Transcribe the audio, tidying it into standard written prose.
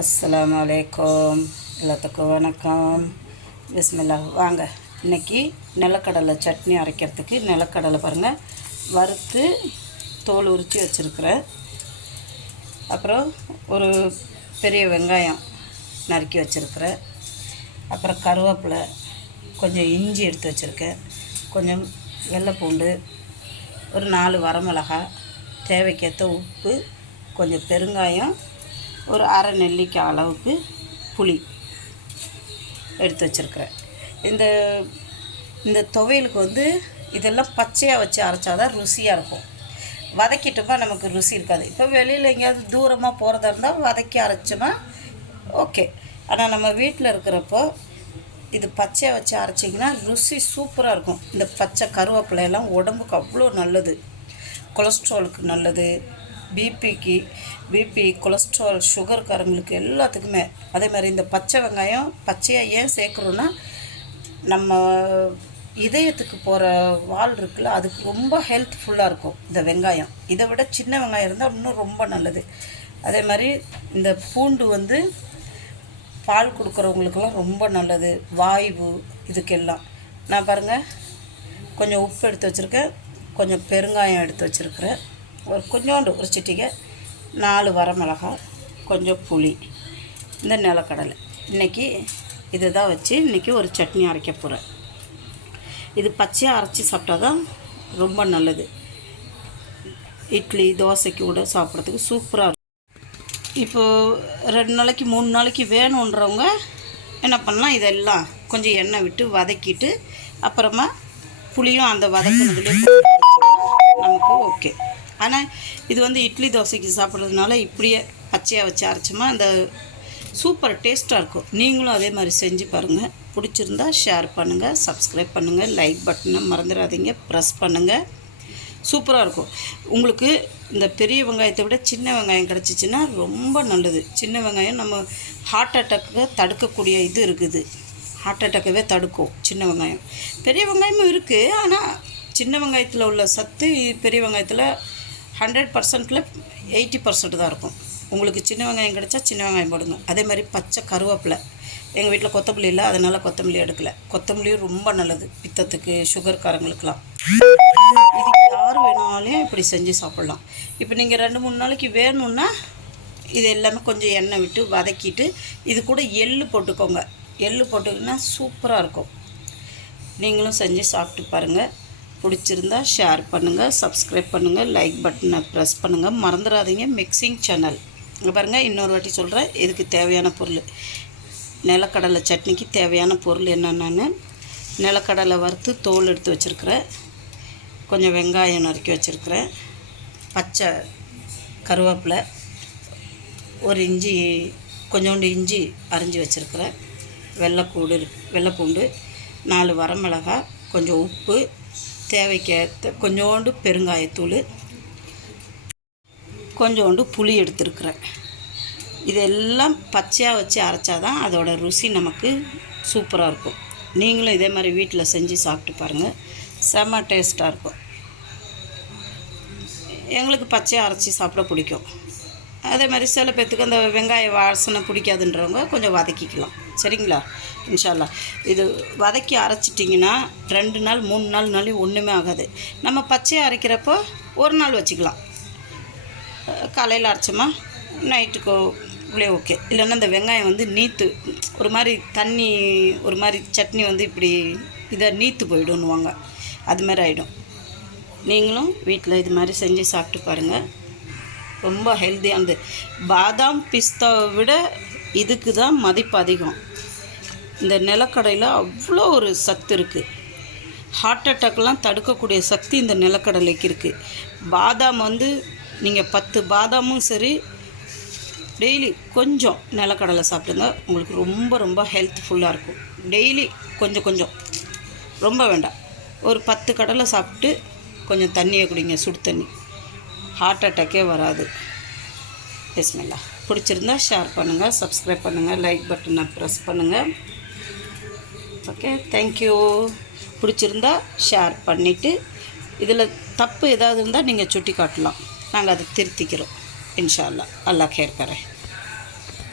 அஸ்ஸலாமு அலைக்கும். எல்லாத்துக்கும் வணக்கம். பிஸ்மில்லா. வாங்க இன்றைக்கி நிலக்கடலை சட்னி அரைக்கிறதுக்கு நிலக்கடலை பாருங்கள் வறுத்து தோல் உரித்து வச்சுருக்கிறேன். அப்புறம் ஒரு பெரிய வெங்காயம் நறுக்கி வச்சுருக்கிறேன். அப்புறம் கருவேப்பிலை, கொஞ்சம் இஞ்சி எடுத்து வச்சுருக்கேன், கொஞ்சம் வெள்ளைப்பூண்டு, ஒரு 4 வரமிளகாய், தேவைக்கேற்ற உப்பு, கொஞ்சம் பெருங்காயம், ஒரு அரை நெல்லிக்காய் அளவுக்கு புளி எடுத்து வச்சுருக்கிறேன். இந்த துவையலுக்கு இதெல்லாம் பச்சையாக வச்சு அரைச்சாதான் ருசியாக இருக்கும். வதக்கிட்டோமா நமக்கு ருசி இருக்காது. இப்போ வெளியில் எங்கேயாவது தூரமாக போகிறதா இருந்தால் வதக்கி அரைச்சோமா ஓகே. ஆனால் நம்ம வீட்டில் இருக்கிறப்போ இது பச்சையாக வச்சு அரைச்சிங்கன்னா ருசி சூப்பராக இருக்கும். இந்த பச்சை கருவேப்பிலையெல்லாம் உடம்புக்கு அவ்வளோ நல்லது, கொலஸ்ட்ராலுக்கு நல்லது, பிபி, கொலஸ்ட்ரால், சுகர்காரங்களுக்கு எல்லாத்துக்குமே. அதே மாதிரி இந்த பச்சை வெங்காயம் பச்சையாக ஏன் சேர்க்குறோன்னா நம்ம இதயத்துக்கு போகிற வால் இருக்குல்ல, அதுக்கு ரொம்ப ஹெல்த்ஃபுல்லாக இருக்கும் இந்த வெங்காயம். இதை விட சின்ன வெங்காயம் இருந்தால் இன்னும் ரொம்ப நல்லது. அதே மாதிரி இந்த பூண்டு பால் கொடுக்குறவங்களுக்கெல்லாம் ரொம்ப நல்லது, வாய்வு இதுக்கெல்லாம். நான் பாருங்கள் கொஞ்சம் உப்பு எடுத்து வச்சுருக்கேன், கொஞ்சம் பெருங்காயம் எடுத்து வச்சுருக்கிறேன், கொஞ்சோண்டு ஒரு சிட்டிகை, 4 வரமிளகாய், கொஞ்சம் புளி, இந்த நிலக்கடலை. இன்றைக்கி இதை தான் வச்சு இன்றைக்கி ஒரு சட்னி அரைக்க போகிறேன். இது பச்சையாக அரைச்சி சாப்பிட்டா தான் ரொம்ப நல்லது. இட்லி தோசைக்கு கூட சாப்பிட்றதுக்கு சூப்பராக இருக்கும். இப்போது 2 நாளைக்கு 3 நாளைக்கு வேணுன்றவங்க என்ன பண்ணலாம், இதெல்லாம் கொஞ்சம் எண்ணெய் விட்டு வதக்கிட்டு அப்புறமா புளியும் அந்த வதக்குனதுலேயே நமக்கு ஓகே. ஆனால் இது இட்லி தோசைக்கு சாப்பிட்றதுனால இப்படியே பச்சையாக வச்சு அரைச்சோமா அந்த சூப்பர் டேஸ்ட்டாக இருக்கும். நீங்களும் அதே மாதிரி செஞ்சு பாருங்கள். பிடிச்சிருந்தா ஷேர் பண்ணுங்கள், சப்ஸ்கிரைப் பண்ணுங்கள், லைக் பட்டனை மறந்துடாதீங்க, ப்ரெஸ் பண்ணுங்கள். சூப்பராக இருக்கும். உங்களுக்கு இந்த பெரிய வெங்காயத்தை விட சின்ன வெங்காயம் கிடச்சிச்சின்னா ரொம்ப நல்லது. சின்ன வெங்காயம் நம்ம ஹார்ட் அட்டாக்கை தடுக்கக்கூடிய இது இருக்குது, ஹார்ட் அட்டாக்கவே தடுக்கும் சின்ன வெங்காயம். பெரிய வெங்காயமும் இருக்குது, ஆனால் சின்ன வெங்காயத்தில் உள்ள சத்து பெரிய வெங்காயத்தில் 100%ல் 80% தான் இருக்கும். உங்களுக்கு சின்ன வெங்காயம் கிடச்சா சின்ன வெங்காயம் போடுங்க. அதே மாதிரி பச்சை கருவேப்பிலை. எங்கள் வீட்டில் கொத்தமல்லி இல்லை, அதனால் கொத்தமல்லி எடுக்கலை. கொத்தமல்லியும் ரொம்ப நல்லது பித்தத்துக்கு, சுகர்காரங்களுக்கெல்லாம். இது யார் வேணாலும் இப்படி செஞ்சு சாப்பிட்லாம். இப்போ நீங்கள் 2-3 நாளைக்கு வேணும்னா இது எல்லாமே கொஞ்சம் எண்ணெய் விட்டு வதக்கிட்டு இது கூட எள்ளு போட்டுக்கோங்க. எள்ளு போட்டுக்கின்னா சூப்பராக இருக்கும். நீங்களும் செஞ்சு சாப்பிட்டு பாருங்கள். பிடிச்சிருந்தா ஷேர் பண்ணுங்கள், சப்ஸ்கிரைப் பண்ணுங்கள், லைக் பட்டனை ப்ரெஸ் பண்ணுங்கள். மறந்துடாதீங்க மிக்சிங் சேனல். இங்கே பாருங்கள், இன்னொரு வாட்டி சொல்கிறேன். இதுக்கு தேவையான பொருள், நிலக்கடலை சட்னிக்கு தேவையான பொருள் என்னென்னு, நிலக்கடலை வறுத்து தோல் எடுத்து வச்சுருக்கிறேன், கொஞ்சம் வெங்காயம் நறுக்கி வச்சுருக்கிறேன், பச்சை கருவேப்பிலை, ஒரு இஞ்சி, கொஞ்சோண்டு இஞ்சி அரிஞ்சு வச்சுருக்கிறேன், வெள்ளைப்பூண்டு, 4 வரமிளகாய், கொஞ்சம் உப்பு, தேவைக்கேற்ற கொஞ்சோண்டு பெருங்காயத்தூள், கொஞ்சோண்டு புளி எடுத்துருக்குறேன். இதெல்லாம் பச்சையாக வச்சு அரைச்சாதான் அதோட ருசி நமக்கு சூப்பராக இருக்கும். நீங்களும் இதே மாதிரி வீட்டில் செஞ்சு சாப்பிட்டு பாருங்கள், செம்ம டேஸ்ட்டாக இருக்கும். எங்களுக்கு பச்சையாக அரைச்சி சாப்பிட பிடிக்கும். அதே மாதிரி சில பேர்த்துக்கு அந்த வெங்காய வாசனை பிடிக்காதுன்றவங்க கொஞ்சம் வதக்கிக்கலாம். சரிங்களா? இன்ஷால்லா. இது வதக்கி அரைச்சிட்டிங்கன்னா 2 நாள் 3 நாள்னாலே ஒன்றுமே ஆகாது. நம்ம பச்சையாக அரைக்கிறப்போ 1 நாள் வச்சுக்கலாம். காலையில் அரைச்சோமா நைட்டுக்கு இவ்வளோ ஓகே. இல்லைன்னா இந்த வெங்காயம் நீத்து ஒரு மாதிரி தண்ணி, ஒரு மாதிரி சட்னி இப்படி இதை நீத்து போயிடும்னுவாங்க, அது மாதிரி ஆகிடும். நீங்களும் வீட்டில் இது மாதிரி செஞ்சு சாப்பிட்டு பாருங்கள். ரொம்ப ஹெல்த்தியானது. பாதாம் பிஸ்தாவை விட இதுக்கு தான் மதிப்பு அதிகம். இந்த நிலக்கடலையில் அவ்வளோ ஒரு சத்து இருக்குது. ஹார்ட் அட்டாக்லாம் தடுக்கக்கூடிய சக்தி இந்த நிலக்கடலைக்கு இருக்குது. பாதாம் நீங்கள் 10 பாதாமும் சரி, டெய்லி கொஞ்சம் நிலக்கடலை சாப்பிடுங்க. உங்களுக்கு ரொம்ப ரொம்ப ஹெல்த்ஃபுல்லாக இருக்கும். டெய்லி கொஞ்சம், ரொம்ப வேண்டாம். ஒரு 10 கடலை சாப்பிட்டு கொஞ்சம் தண்ணியை குடிங்க, சுடு தண்ணி. ஹார்ட் அட்டாக்கே வராது. பிஸ்மில்லா. பிடிச்சிருந்தா ஷேர் பண்ணுங்கள், சப்ஸ்கிரைப் பண்ணுங்கள், லைக் பட்டனை ப்ரெஸ் பண்ணுங்கள். Okay, thank you. பிடிச்சிருந்தா ஷேர் பண்ணிவிட்டு இதில் தப்பு ஏதாவது இருந்தால் நீங்கள் சுட்டி காட்டலாம், நாங்கள் அதை திருத்திக்கிறோம். இன்ஷா அல்லாஹ். அல்லாஹ் கேர் கரே.